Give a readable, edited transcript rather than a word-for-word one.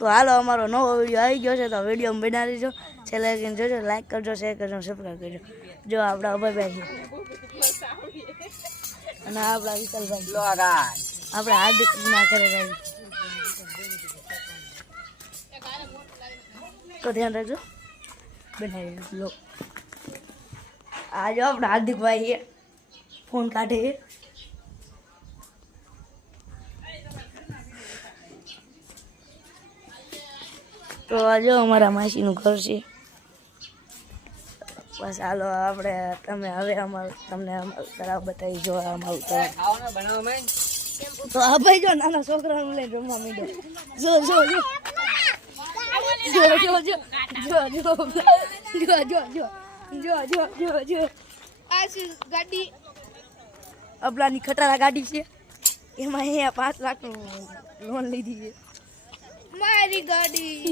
તો હાલો અમારો નવો વિડીયો આવી ગયો છે તો વિડીયો બનાવી દેજો છેલ્લે લગીને જોજો લાઈક કરજો શેર કરજો સબસ્ક્રાઈબ કરજો જો આપણા અભયભાઈ છે અને આપણા વિશાલભાઈ આપણે હાર્દિક ના કરે ભાઈ તો ધ્યાન રાખજો બનાવી લો આ જો આપણા હાર્દિકભાઈ છે ફોન કાઢે તો આજે અમારા માસીનું ઘર છે બસ હાલો આપણે તમે હવે તમને અમારું તળાવ બતાવી જો અમારું તળાવ તો આ ભાઈ જો નાના છોકરાનું લઈને રમવા માંડ્યો જો જો જો જો જો જો જો જો જો જો જો જો આ ગાડી અબલાની ખટારા ગાડી છે એમાં અહીંયા 5 લાખનું લોન લીધી છે મારી ગાડી